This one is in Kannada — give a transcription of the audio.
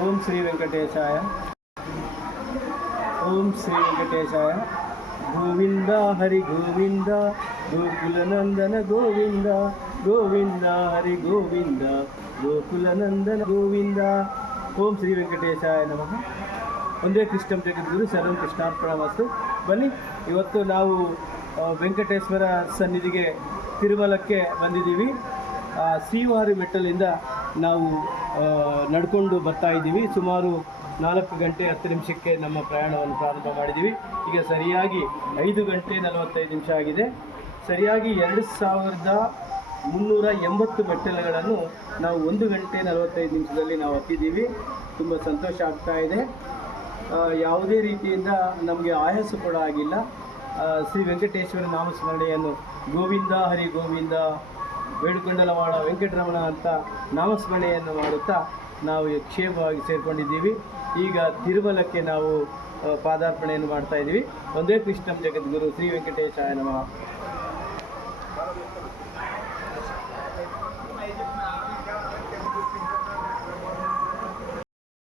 ಓಂ ಶ್ರೀ ವೆಂಕಟೇಶಾಯ. ಓಂ ಶ್ರೀ ವೆಂಕಟೇಶಾಯ. ಗೋವಿಂದ ಹರಿ ಗೋವಿಂದ ಗೋಕುಲನಂದನ ಗೋವಿಂದ ಗೋವಿಂದ ಹರಿ ಗೋವಿಂದ ಗೋಕುಲನಂದನ ಗೋವಿಂದ. ಓಂ ಶ್ರೀ ವೆಂಕಟೇಶಾಯ ನಮಃ. ಒಂದೇ ಕೃಷ್ಣಂ ಜಗದ್ಗುರು ಸರ್ವಂ ಕೃಷ್ಣಾರ್ಪಣಮಸ್ತು. ಬನ್ನಿ, ಇವತ್ತು ನಾವು ವೆಂಕಟೇಶ್ವರ ಸನ್ನಿಧಿಗೆ ತಿರುಮಲಕ್ಕೆ ಬಂದಿದ್ದೀವಿ. ಶ್ರೀವಾರಿ ಮೆಟ್ಟಲಿಂದ ನಾವು ನಡ್ಕೊಂಡು ಬರ್ತಾ ಇದ್ದೀವಿ. ಸುಮಾರು 4 ಗಂಟೆ 10 ನಿಮಿಷಕ್ಕೆ ನಮ್ಮ ಪ್ರಯಾಣವನ್ನು ಪ್ರಾರಂಭ ಮಾಡಿದ್ದೀವಿ. ಈಗ ಸರಿಯಾಗಿ 5 ಗಂಟೆ 45 ನಿಮಿಷ ಆಗಿದೆ. ಸರಿಯಾಗಿ 2380 ಮೆಟ್ಟಲುಗಳನ್ನು ನಾವು 1 ಗಂಟೆ 45 ನಿಮಿಷದಲ್ಲಿ ನಾವು ಹತ್ತಿದ್ದೀವಿ. ತುಂಬ ಸಂತೋಷ ಆಗ್ತಾ ಇದೆ. ಯಾವುದೇ ರೀತಿಯಿಂದ ನಮಗೆ ಆಯಾಸ ಕೂಡ ಆಗಿಲ್ಲ. ಶ್ರೀ ವೆಂಕಟೇಶ್ವರ ನಾಮಸ್ಮರಣೆಯನ್ನು ಗೋವಿಂದ ಹರಿ ಗೋವಿಂದ ಬೇಡುಕೊಂಡಲವಾಡ ವೆಂಕಟರಮಣ ಅಂತ ನಾಮಸ್ಮರಣೆಯನ್ನು ಮಾಡುತ್ತಾ ನಾವು ಕ್ಷೇಮವಾಗಿ ಸೇರಿಕೊಂಡಿದ್ದೀವಿ. ಈಗ ತಿರುಮಲಕ್ಕೆ ನಾವು ಪಾದಾರ್ಪಣೆಯನ್ನು ಮಾಡ್ತಾ ಇದ್ದೀವಿ. ಒಂದೇ ಕೃಷ್ಣಂ ಜಗದ್ಗುರು ಶ್ರೀ ವೆಂಕಟೇಶಾಯ ನಮಃ.